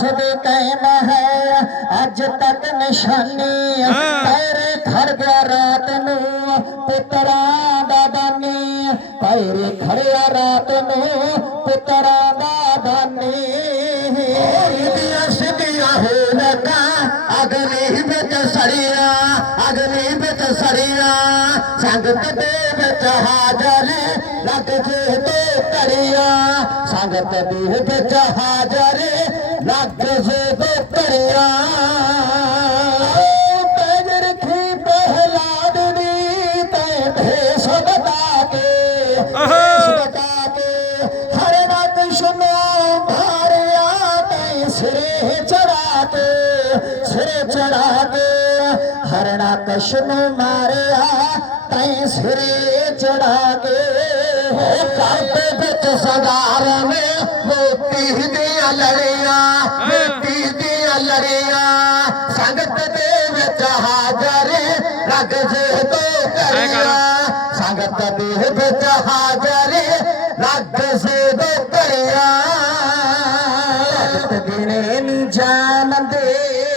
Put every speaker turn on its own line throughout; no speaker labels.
ਦੇ ਕਾਇਮ ਹੈ ਅੱਜ ਤੱਕ ਨਿਸ਼ਾਨੀ। ਪੈਰੇ ਖੜ ਗਿਆ ਰਾਤ ਨੂੰ ਪੁੱਤਰਾਂ ਦਾ ਦਾਨੀ ਪੈਰੇ ਖੜਿਆ ਰਾਤ ਨੂੰ ਪੁੱਤਰਾਂ ਦਾ ਦਾਨੀ
ਸਿੱਧੀਆਂ ਸਿੱਧੀਆਂ ਹੋ ਲਗਾ ਅਗਨੀ ਵਿੱਚ ਸੜੀਆਂ ਅਗਨੀ ਵਿੱਚ ਸੜੀਆਂ। ਸੰਗਤ ਦੇ ਵਿੱਚ ਹਾਜ਼ਰ ਲੱਗ ਜੇ ਤੋ ਕੜੀਆਂ ਸੰਗਤ ਦੇ ਵਿੱਚ ਹਾਜ਼ਰ ਲੱਗ ਜੇ ਤੋ ਕੜੀਆਂ
ਪੈਜ ਰੱਖੀ ਪ੍ਰਹਲਾਦ ਦੀ ਤੈ ਭੇਸ ਬਤਾ ਕੇ ਭੇਸ ਬਤਾ ਕੇ ਹਰ ਰਾਤ ਸੁਨੋ ਮਾਰਿਆ ਤੈ ਸਿਰੇ ਚੜਾ ਕੇ ਸਿਰੇ ਚੜਾ ਕੇ ਹਰਣਾ ਕਸ਼ਨ ਮਾਰਿਆ ਸਿਰੇ ਚੜਾ ਕੇ
ਕਾਪੇ ਵਿੱਚ ਸਦਾਰਾਂ ਨੇ ਮੋਤੀ ਦੀਆਂ ਲੜੀਆਂ ਮੋਤੀ ਦੀਆਂ ਲੜੀਆਂ। ਸੰਗਤ ਦੇ ਵਿੱਚ ਹਾਜ਼ਰ ਲੱਗ ਜੇ ਤੋ ਕਰੀਆਂ। ਸੰਗਤ ਦੇ ਵਿੱਚ ਹਾਜ਼ਰ ਲੱਗ ਜੇ ਤੋ ਕਰੀਆਂ।
ਭਗਤ ਗਿਣੇ ਨੀ ਜਾਣਦੇ।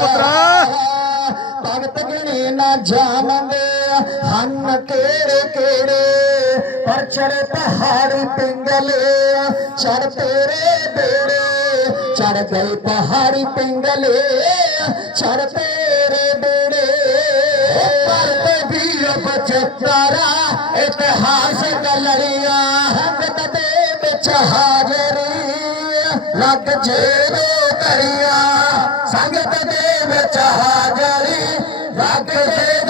ਪੁੱਤਰਾ।
ਭਗਤ ਗਿਣੇ ਨਾ ਜਾਣਦੇ ਹਨ ਕਿਹੜੇ ਕਿਹੜੇ? ਪਰ ਚੜ ਪਹਾੜੀ ਪਿੰਗਲੇ ਚੜ ਤੇਰੇ ਬੇੜੇ। ਚੜ ਗਏ ਪਹਾੜੀ ਪਿੰਗਲੇ ਚੜ ਤੇਰੇ ਬੇੜੇ।
ਪਰਤੇ ਵੀਰ ਬਚਤਾਰਾ ਇਤਿਹਾਸਕ ਲੜੀਆਂ
ਹੰਗਤ ਦੇ ਵਿੱਚ ਹਾਜ਼ਰੀ ਲੱਗ ਜੇ ਰੋ
ਸੰਗਤ ਦੇ ਵਿੱਚ ਹਾਜ਼ਰੀ ਲੱਗ ਜੇ